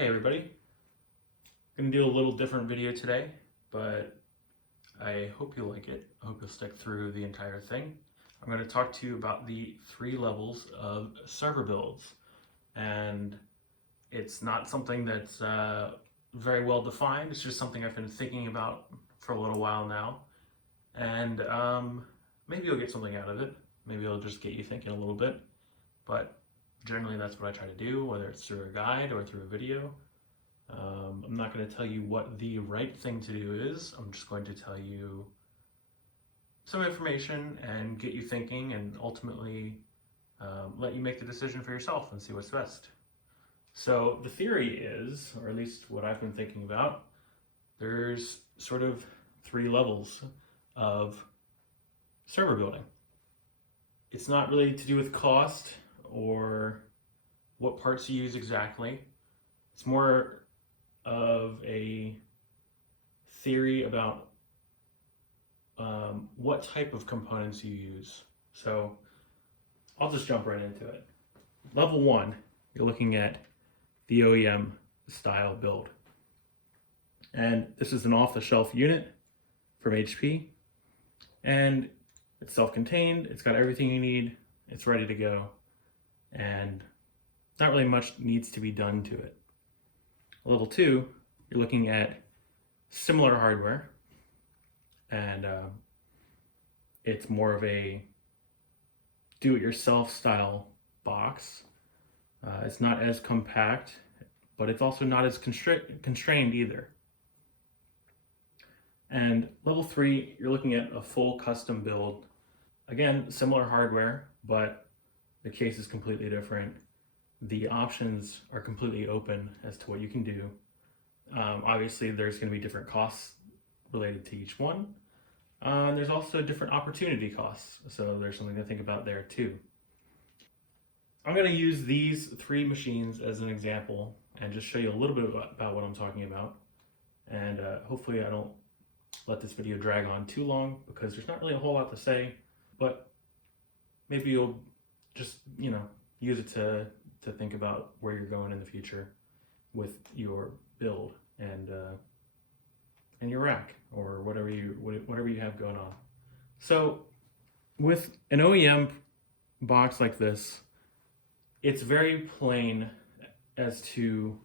Hey everybody, I'm going to do a little different video today, but I hope you like it. I hope you'll stick through the entire thing. I'm going to talk to you about the 3 levels of server builds, and it's not something that's very well defined. It's just something I've been thinking about for a little while now, and maybe you'll get something out of it. Maybe it'll just get you thinking a little bit, but generally that's what I try to do, whether it's through a guide or through a video. I'm not going to tell you what the right thing to do is. I'm just going to tell you some information and get you thinking, and ultimately let you make the decision for yourself and see what's best. So the theory is, or at least what I've been thinking about, there's sort of 3 levels of server building. It's not really to do with cost or what parts you use exactly. It's more of a theory about what type of components you use. So I'll just jump right into it. Level 1, you're looking at the OEM style build. And this is an off-the-shelf unit from HP. And it's self-contained, it's got everything you need, it's ready to go. And not really much needs to be done to it. Level 2, you're looking at similar hardware, and it's more of a do-it-yourself style box. It's not as compact, but it's also not as constrained either. And level 3, you're looking at a full custom build. Again, similar hardware, but the case is completely different. The options are completely open as to what you can do. Obviously, there's going to be different costs related to each one. There's also different opportunity costs, so there's something to think about there too. I'm going to use these 3 machines as an example and just show you a little bit about what I'm talking about. And hopefully I don't let this video drag on too long, because there's not really a whole lot to say, but maybe you'll just, use it to think about where you're going in the future with your build and your rack or whatever you have going on. So with an OEM box like this, it's very plain as to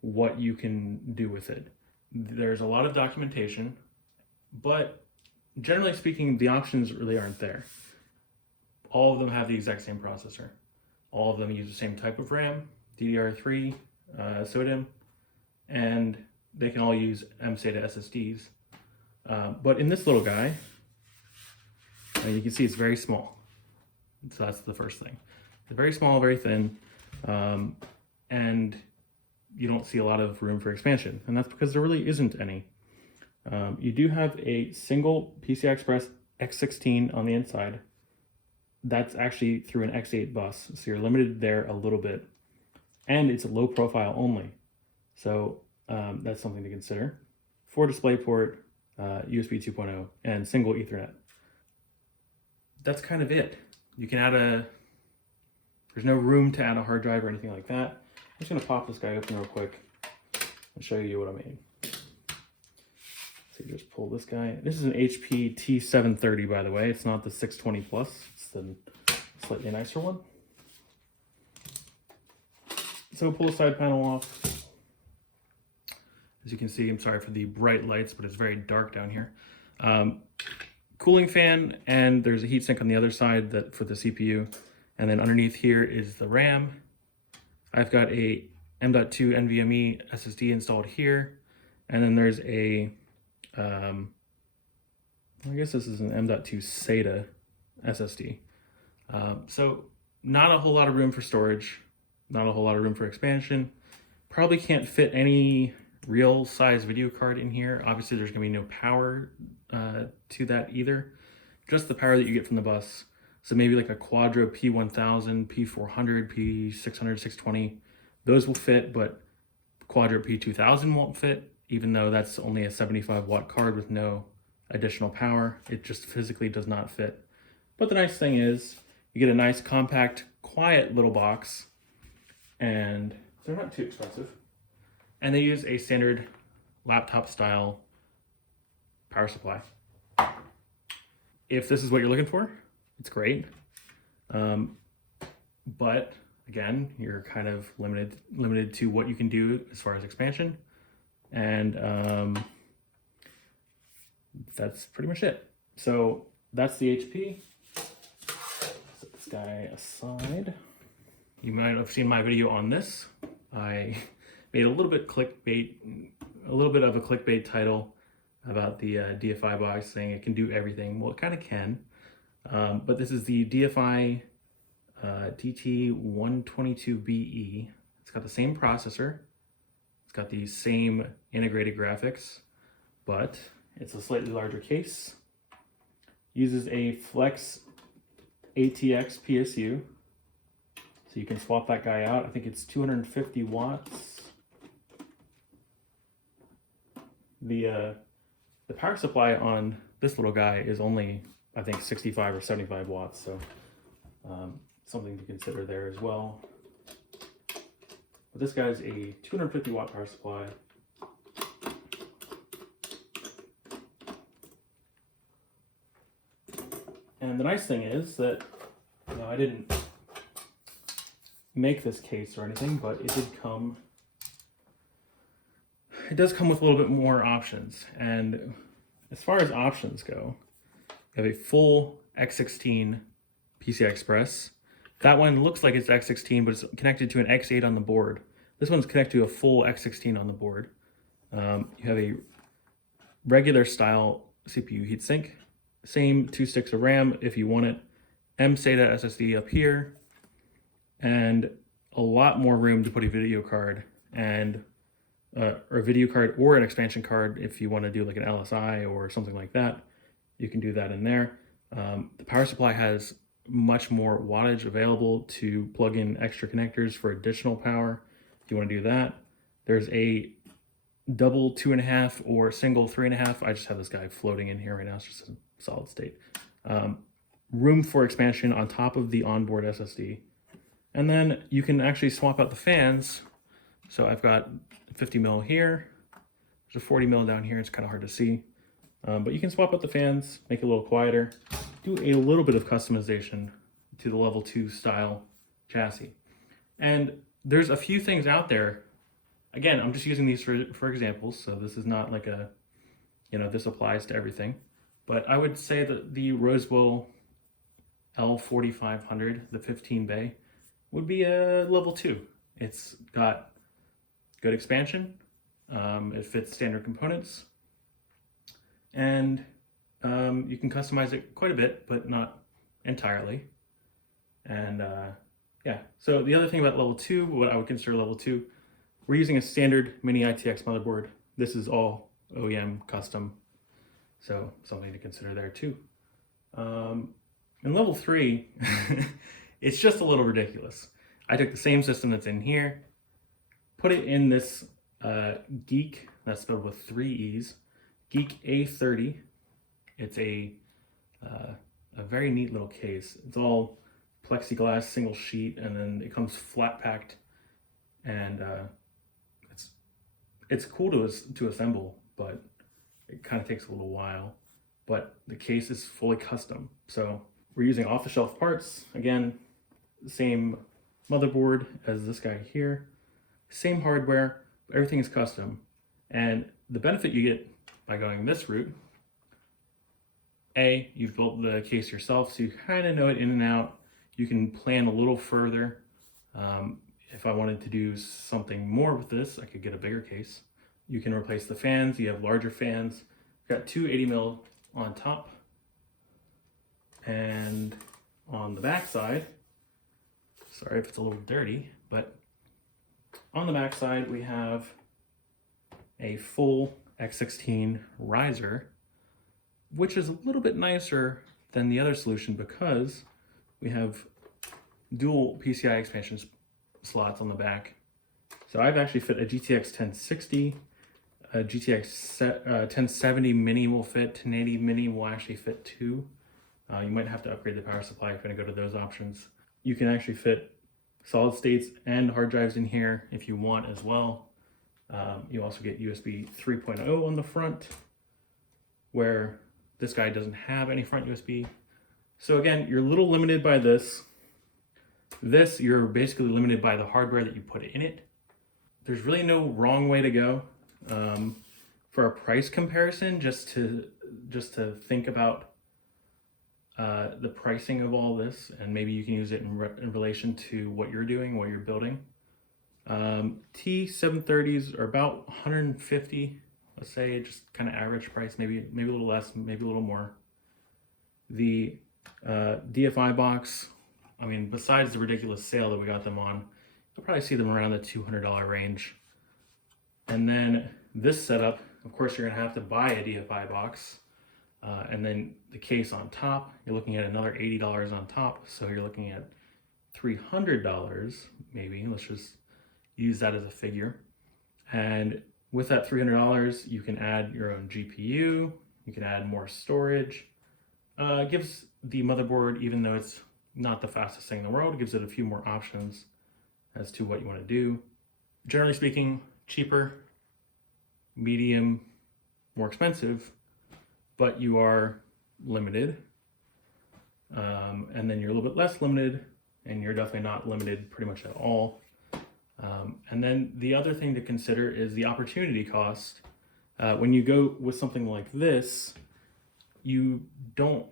what you can do with it. There's a lot of documentation, but generally speaking, the options really aren't there. All of them have the exact same processor. All of them use the same type of RAM, DDR3, SODIMM, and they can all use mSATA SSDs. But in this little guy, you can see it's very small. So that's the first thing. It's very small, very thin, and you don't see a lot of room for expansion. And that's because there really isn't any. You do have a single PCI Express X16 on the inside. That's actually through an X8 bus, so you're limited there a little bit. And it's a low profile only, so that's something to consider. 4 DisplayPort, USB 2.0, and single Ethernet. That's kind of it. You can add there's no room to add a hard drive or anything like that. I'm just gonna pop this guy open real quick and show you what I mean. So you just pull this guy. This is an HP T730, by the way. It's not the 620 Plus. It's the slightly nicer one. So pull the side panel off. As you can see, I'm sorry for the bright lights, but it's very dark down here. Cooling fan, and there's a heatsink on the other side for the CPU. And then underneath here is the RAM. I've got a M.2 NVMe SSD installed here. And then there's a I guess this is an M.2 SATA SSD. So not a whole lot of room for storage, not a whole lot of room for expansion. Probably can't fit any real size video card in here. Obviously there's gonna be no power to that either, just the power that you get from the bus. So maybe like a Quadro P1000, P400, P600, 620, those will fit, but Quadro P2000 won't fit, even though that's only a 75 watt card with no additional power. It just physically does not fit. But the nice thing is you get a nice compact, quiet little box, and they're not too expensive. and they use a standard laptop style power supply. If this is what you're looking for, it's great. But again, you're kind of limited to what you can do as far as expansion. And that's pretty much it. So that's the HP. Set this guy aside. You might have seen my video on this. I made a little bit of a clickbait title about the DFI box, saying it can do everything. Well, it kind of can, but this is the DFI DT122BE. It's got the same processor. It's got the same integrated graphics, but it's a slightly larger case. Uses a Flex ATX PSU. So you can swap that guy out. I think it's 250 watts. The power supply on this little guy is only, I think, 65 or 75 watts. So something to consider there as well. But this guy's a 250 watt power supply. And the nice thing is that, you know, I didn't make this case or anything, but it does come with a little bit more options. And as far as options go, you have a full X16 PCI Express. That one looks like it's X16, but it's connected to an X8 on the board. This one's connected to a full X16 on the board. You have a regular style CPU heatsink, same 2 sticks of RAM if you want it, SATA SSD up here, and a lot more room to put a video card and or a video card or an expansion card if you want to do like an LSI or something like that. You can do that in there. The power supply has much more wattage available to plug in extra connectors for additional power if you want to do that. There's a double 2.5 or single 3.5. I just have this guy floating in here right now. It's just a solid state. Room for expansion on top of the onboard SSD. And then you can actually swap out the fans. So I've got 50 mil here. There's a 40 mil down here. It's kind of hard to see. But you can swap out the fans, make it a little quieter, do a little bit of customization to the level 2 style chassis. And there's a few things out there. Again, I'm just using these for examples. So this is not like a, you know, this applies to everything. But I would say that the Rosewell L4500, the 15 bay, would be a level 2. It's got good expansion. It fits standard components. And you can customize it quite a bit, but not entirely. And yeah, so the other thing about level 2, what I would consider level 2, we're using a standard mini ITX motherboard. This is all OEM custom, so something to consider there too. In level 3, it's just a little ridiculous. I took the same system that's in here, put it in this Geek, that's spelled with 3 E's, Geek A30. It's a very neat little case. It's all plexiglass, single sheet, and then it comes flat packed, and it's cool to assemble, but it kind of takes a little while. But the case is fully custom, so we're using off-the-shelf parts. Again, same motherboard as this guy here, same hardware, but everything is custom. And the benefit you get by going this route, A, you've built the case yourself, so you kind of know it in and out. You can plan a little further. If I wanted to do something more with this, I could get a bigger case. You can replace the fans. You have larger fans. Got two 80 mil on top. And on the back side, sorry if it's a little dirty, but on the back side we have a full X16 riser, which is a little bit nicer than the other solution because we have dual PCI expansion slots on the back. So I've actually fit a GTX 1060, a GTX 1070 mini will fit, 1080 mini will actually fit too. You might have to upgrade the power supply if you're gonna go to those options. You can actually fit solid states and hard drives in here if you want as well. You also get USB 3.0 on the front, where this guy doesn't have any front USB. So again, you're a little limited by this. This, you're basically limited by the hardware that you put in it. There's really no wrong way to go. For a price comparison, just to think about the pricing of all this, and maybe you can use it in relation to what you're doing, what you're building. T730s are about 150, let's say, just kind of average price, maybe a little less, maybe a little more. The DFI box, I mean, besides the ridiculous sale that we got them on, you'll probably see them around the $200 range. And then this setup, of course, you're gonna have to buy a DFI box. And then the case on top, you're looking at another $80 on top. So you're looking at $300, maybe. Let's just use that as a figure. And with that $300, you can add your own GPU, you can add more storage. It gives the motherboard, even though it's not the fastest thing in the world, it gives it a few more options as to what you want to do. Generally speaking, cheaper, medium, more expensive, but you are limited. And then you're a little bit less limited, and you're definitely not limited pretty much at all. And then the other thing to consider is the opportunity cost. When you go with something like this, you don't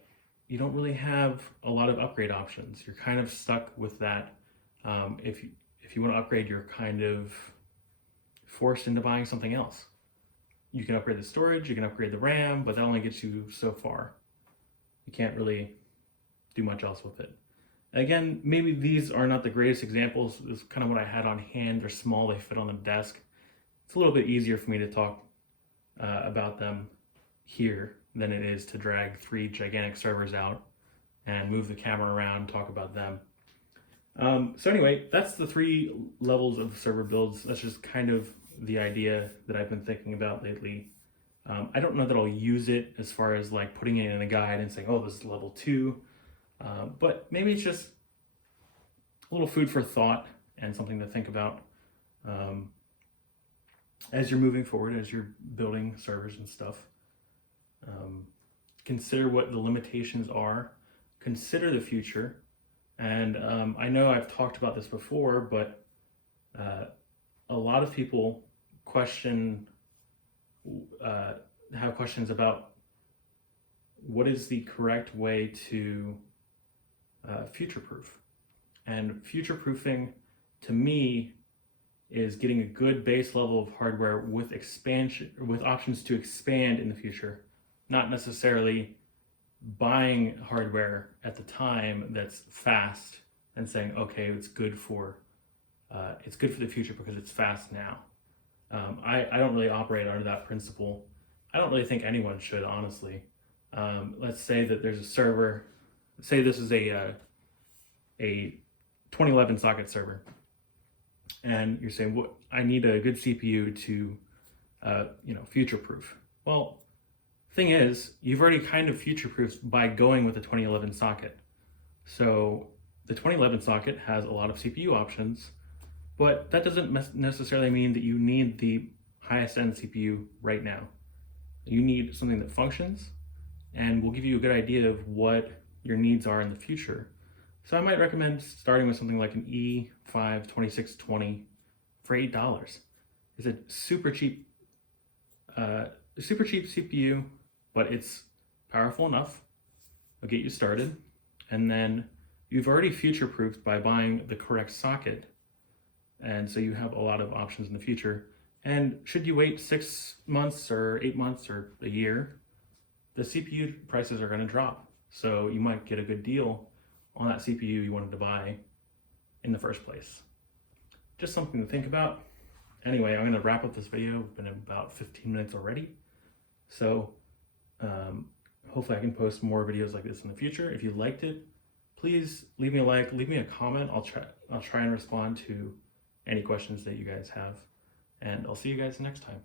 really have a lot of upgrade options. You're kind of stuck with that. If you want to upgrade, you're kind of forced into buying something else. You can upgrade the storage, you can upgrade the RAM, but that only gets you so far. You can't really do much else with it. Again, maybe these are not the greatest examples. This is kind of what I had on hand. They're small, they fit on the desk. It's a little bit easier for me to talk about them here than it is to drag 3 gigantic servers out and move the camera around and talk about them. So anyway, that's the 3 levels of server builds. That's just kind of the idea that I've been thinking about lately. I don't know that I'll use it as far as like putting it in a guide and saying, oh, this is level 2. But maybe it's just a little food for thought and something to think about as you're moving forward, as you're building servers and stuff. Consider what the limitations are, consider the future. And I know I've talked about this before, but a lot of people have questions about what is the correct way to future-proof. And future-proofing, to me, is getting a good base level of hardware with expansion, with options to expand in the future, not necessarily buying hardware at the time that's fast and saying, okay, it's good for the future because it's fast now. I don't really operate under that principle. I don't really think anyone should, honestly. Let's say that there's a server, say this is a 2011 socket server, and you're saying, "What? I need a good CPU to, future-proof." Well, thing is, you've already kind of future-proofed by going with the 2011 socket. So the 2011 socket has a lot of CPU options, but that doesn't necessarily mean that you need the highest end CPU right now. You need something that functions and will give you a good idea of what your needs are in the future. So I might recommend starting with something like an E5 2620 for $8. It's a super cheap CPU, but it's powerful enough. It'll get you started, and then you've already future-proofed by buying the correct socket, and so you have a lot of options in the future. And should you wait 6 months or 8 months or a year, the CPU prices are going to drop. So you might get a good deal on that CPU you wanted to buy in the first place. Just something to think about. Anyway, I'm going to wrap up this video. It's been about 15 minutes already. So hopefully I can post more videos like this in the future. If you liked it, please leave me a like, leave me a comment. I'll try and respond to any questions that you guys have. And I'll see you guys next time.